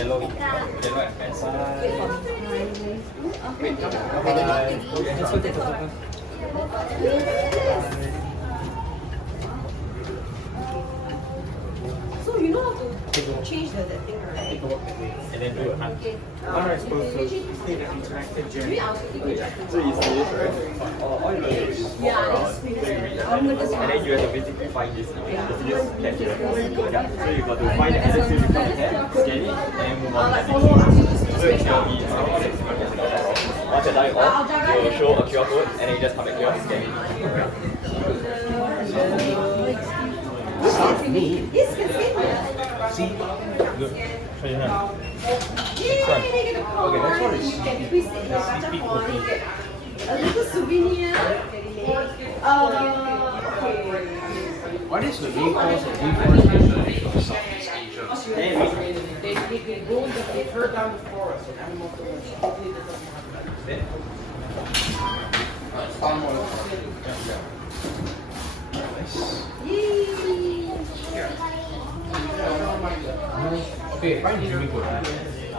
yellow and red side. Let's go take a photo. So you know how to change the that thing, right? And then do a hunt. Alright, supposed to stay the interactive journey. So you see this, right? All you do is walk around, so you read the map, and then you have to basically find this image. This cat here. Yeah. So you got to find the address to the cat, scan it, and then move on to the next one. So it will be once you're done with all, it will show a QR code, and then you just come back here and scan it. Alright. Yes, can see. See? Good. Show your hand. Yay! Okay, that's what you can twist it in the butterfly. You get a little souvenir. Okay. What is the main cause of deforestation in Southeast Asia? They go, they hurt down the forest and animals hopefully that doesn't happen. Okay, find this really good.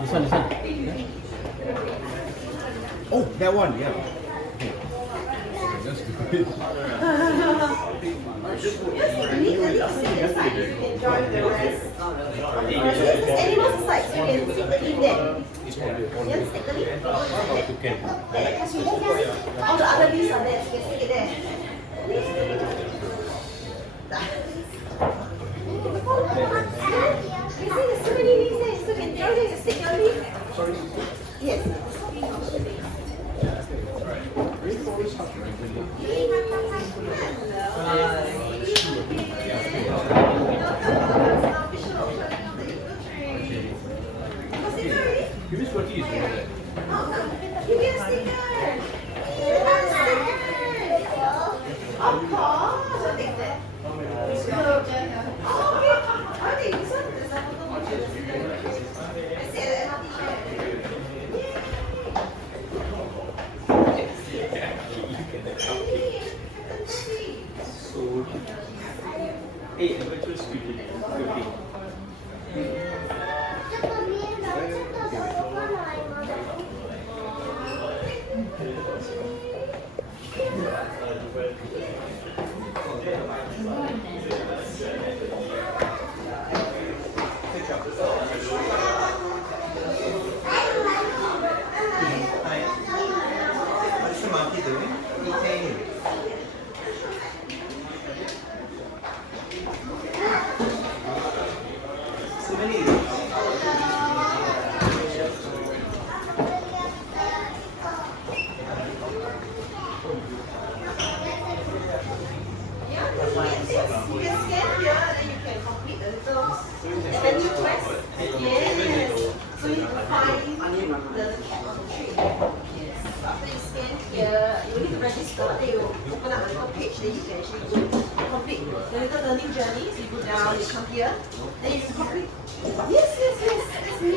This one. Oh, that one, yeah. Okay. That's good. Enjoy the rest. Animals aside, so you can sit in there. It's probably You want to stick the leaf? can. All the other leaves are there, so you can stick it there. You see, there's so many leaves there, so you can enjoy it. Stick your leaf. Yes. Give me what is it? Give me a sticker. Of course, I'll take that. Okay, this one is a photo of I see the So, hey, virtual screen. What's SMRT doing? Eating. So many. You can scan here and then you can complete the little and then you press. Yes. So you can find the cat on the tree. Yes. After you scan here, you need to register. Then you open up a little page. Then you can actually complete the little learning journey. So you go down, you come here, then you can complete. Yes. That's me.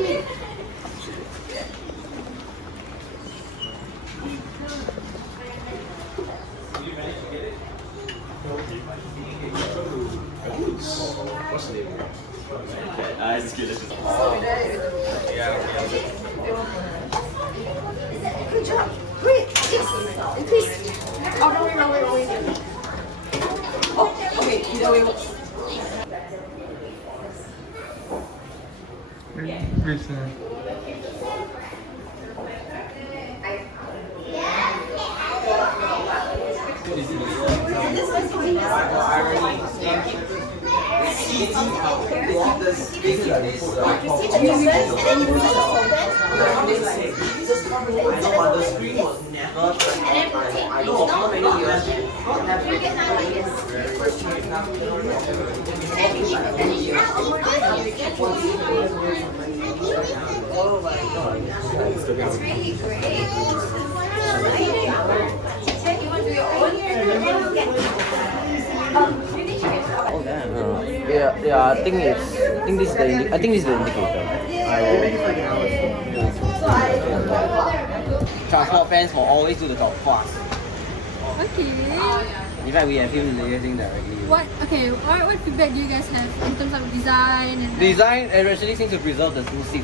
What's the name? It's good. Good job. Wait, yes. Increase. Oh, no, wait. Oh, okay, either way works. This one's going Oh my god. It's really great. Then you want to do your own? Oh damn. Yeah. I think this is the indicator. Transport fans will always do the job fast. Okay. In fact, we have him liaising directly. What feedback do you guys have in terms of design and Design, especially since to preserve the smooth seats.